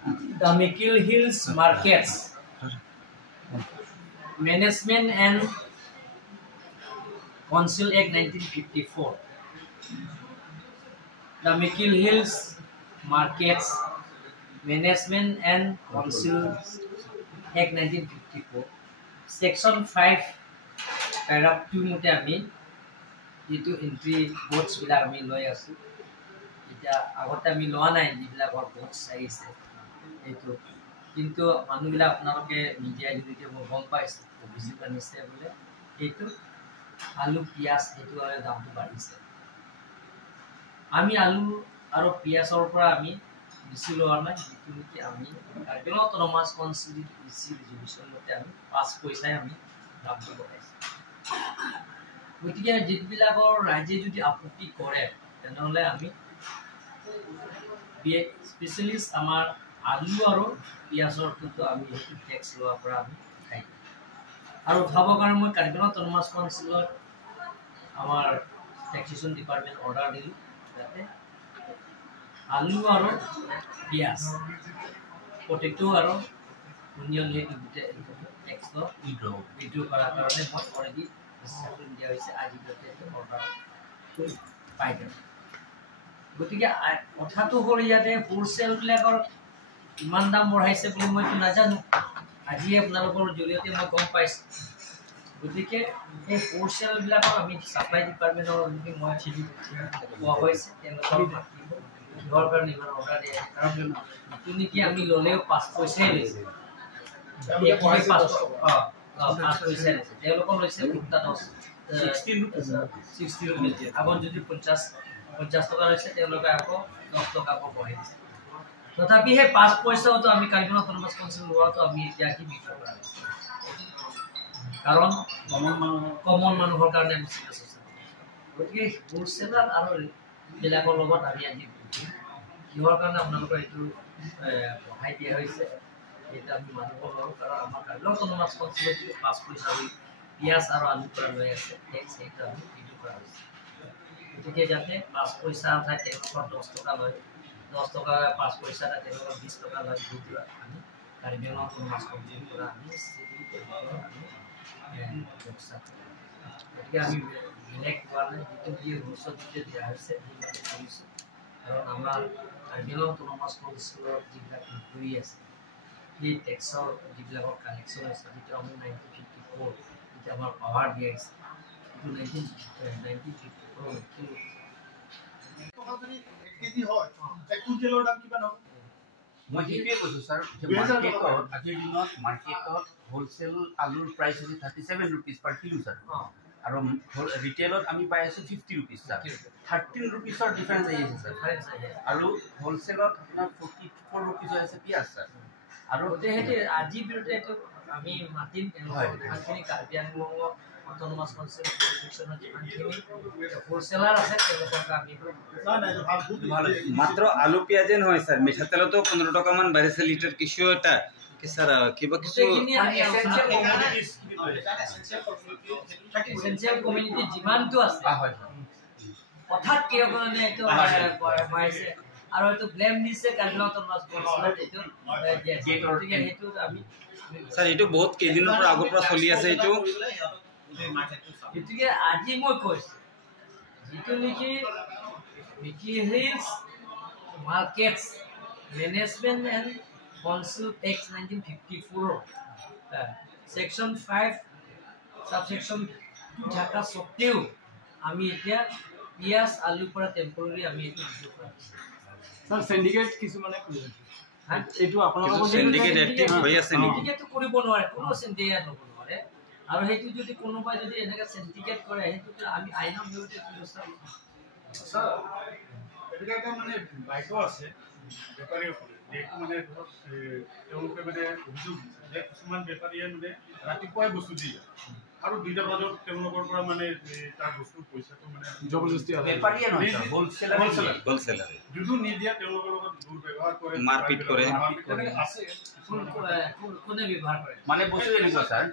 The Mickle Hills Markets Management and Council Act 1954. The Mickle Hills Markets Management and Council Act 1954 Section 5 Paragraph 2 মতে আমি যেটো entry boats বিলাক আমি লৈ আছো এটা আগতে আমি লোৱা নাই যিবিলাকৰ বোটস আহিছে এইটো কিন্তু মানুহবিলাক আপোনালোকে মিডিয়া যদি মই গম পাইছে বুজি পাইছে বলে এইটো আলু পিয়াজ এইটো দামটো বাঢ়িছে আমি আলু আৰু পিয়াজৰ পৰা আমি বেছি লোৱা নাই যিটো কি আমি কাৰ্যকলাপ অটোনমাস কাউন্সিল ইসি ৰেজুলেশন মতে আমি 5 পইচাই আমি দামটো বঢ়াইছো গতিকে যিবিলাকৰ ৰাজ্যে যদি আপত্তি কৰে তেনেহলে আমি স্পেশালিস্ট আমাৰ আলু আৰু পিয়াজৰ কিন্তু আমি হেতু ট্যাক্স লোৱাৰ পৰা আমি খাই আৰু উঠাবৰ কাৰণে মই কাৰ্যকলাপ অটোনমাস কাউন্সিলৰ আমাৰ ট্যাক্সেশন ডিপাৰ্টমেন্ট অৰ্ডাৰ দিলো যাতে আলু আৰু পিয়াজ পটেটো আৰু অনিয়ন হেতু ট্যাক্স উইথড্ৰ কৰাৰ কাৰণে মই অলৰেডি ডিসিশন দিয়া হৈছে আজি গতে অৰ্ডাৰ পাই গ'ল গতিকে কথাটো হ'ল ইয়াতে হোলসেল বিলাকৰ ইমান দাম বঢ়াইছে বুলি মই নাজানো আজি আপোনালোকৰ জৰিয়তে মই গম পাইছো গতিকে এই হোলসেল বিলাকৰ আমি সাপ্লাই ডিপাৰ্টমেন্টৰ যদি মই চিঠি কোৱা হৈছে তেওঁলোকৰ ঘৰ কাৰণে ইমান অৰ্ডাৰ দিয়ে কাৰণ ইটো নেকি আমি ললেও 5 পইচাই লৈছে এই 5 পইচা লৈছে তেওঁলোকৰ লৈছে ভুক্তা 60 ৰুপিজ আগত যদি 50 টকা লৈছে তেওঁলোকে আকৌ 10 টকা বঢ়াই দিছে তথাপি হে 5 পইচাটো আমি কাৰ্যকলাপ অটোনমাস কাউন্সিল লোৱাটো আমি এতিয়া কি বিচাৰ কৰা কাৰণ কমন মানুহৰ কাৰণে আমি চিন্তা কৰিছো গতিকে হোলসেলাৰ আৰু বিলাকৰ লগত আমি আজি কিহৰ কাৰণে আপোনালোকৰ এইটো বঢ়াই দিয়া হৈছে এটা আমি মানুহৰ লগত কাৰণ আমাৰ কাৰ্যকলাপ অটোনমাস কাউন্সিলত 5 পইচা পিয়াজ আৰু আলু পৰা লৈ আছে ট্যাক্স এইটো আমি দিটো কৰা হৈছে গতিকে যাতে 5 পইচা অৰ্থাৎ তেওঁলোকৰ 10 টকা লয় 10 টকা 5 পইচা তেওঁলোকৰ 20 টকা লয় যিটো আমি কাৰ্যকলাপ অটোনমাস কাউন্সিল পৰা আমি গতিকে আমি বেলেগ কোৱা নাই যিটো কি ৰুলছত যেতিয়া দিয়া হৈছে সেইটো কৰিছোঁ আৰু আমাৰ কাৰ্যকলাপ অটোনমাস কাউন্সিলৰ যিবিলাক ইনকুৱাৰী আছে সেই টেক্সৰ যিবিলাকৰ কালেকশ্যন আছে যিটো আমি 1954 যেতিয়া আমাৰ পাৱাৰ দিয়া হৈছে এইটো 1954 কেজি হয় কুইণ্টেলৰ দাম কিমান হ'ব মই হিপে কৈছো স্যাৰ মাৰ্কেটত আজিৰ দিনত মাৰ্কেটত হোলসেল আলুৰ প্ৰাইস আছে 37 रुपीस পাৰ কিলো স্যাৰ আৰু ৰিটেইলত আমি পাই আছো 50 रुपीस স্যাৰ 13 रुपीसৰ ডিফাৰেন্স আহিছে স্যাৰ আৰু হোলসেলত আপোনাৰ 44 रुपीस আছে পিয়াজ স্যাৰ আৰু হেতে আজি বিৰতে এটো আমি মাতিম এখিনি কাৰ্বিয়ান অটোনমাস কাউন্সিল ৰেজিষ্ট্ৰেচনত যিমানখিনি হোলসেলাৰ আছে তেওঁলোকক আমি ভালো মাত্র আলু পেঁয়াজে নহয় স্যার মিঠা তেলতো 15 টাকা মান বাড়িছে লিটার কিছু এটা কি স্যার কিবা কিছু এসেনশিয়াল কমিউনিটি যিমানটো আছে হঠাৎ কিয় কাৰণে এইটো মাইছে আৰু এইটো ব্লেম দিছে কাৰ্যকলাপ অটোনমাস কাউন্সিলত এইটো গেটৰ হেতু আমি স্যাৰ এটো বহুত কেদিনৰ পৰা আগৰ পৰা চলি আছে এটো গতিকে আজি মই কৈছো যিটো নেকি Mikir hills markets management and council act 1954 section 5 subsection 2 থাকা সত্ত্বেও আমি এতিয়া পিয়াজ আলু পৰা টেম্পোৰাৰি আমি এটো দিছো স্যাৰ সিন্ডিকেট কিছু মানে হ্যাঁ এটো আপোনালোকৰ সিন্ডিকেট এক্টিভ হৈ আছে নেকি সিন্ডিকেট কৰিব নোৱাৰে কোনো সিন্ডিকেট নকৰিব নোৱাৰে আৰু হেতু যদি কোনোবাই যদি এনেকা সিন্ডিকেট কৰে হেতু আমি আইনৰ বিৰুদ্ধে ব্যৱস্থা স্যাৰ এটা মানে বাইকো আছে বেপাৰীসকলে দেখো মানে তেওঁলোকে মানে অভিযোগ যে কিছুমান বেপাৰীয়ে মানে ৰাতিপুৱাই বস্তু দিয়ে আৰু 2টা বজাত তেওঁলোকৰ পৰা মানে তাৰ বস্তুৰ পইচাটো মানে জবৰদস্তি আদায় বেপাৰীয়ে নহয় হোলসেলাৰ যদিও নিদিয়া তেওঁলোকৰ লগত দুৰ্ব্যৱহাৰ কৰে মাৰপিট কৰে আছে কোনে ব্যৱহাৰ কৰে মানে বস্তু এনেকুৱা স্যাৰ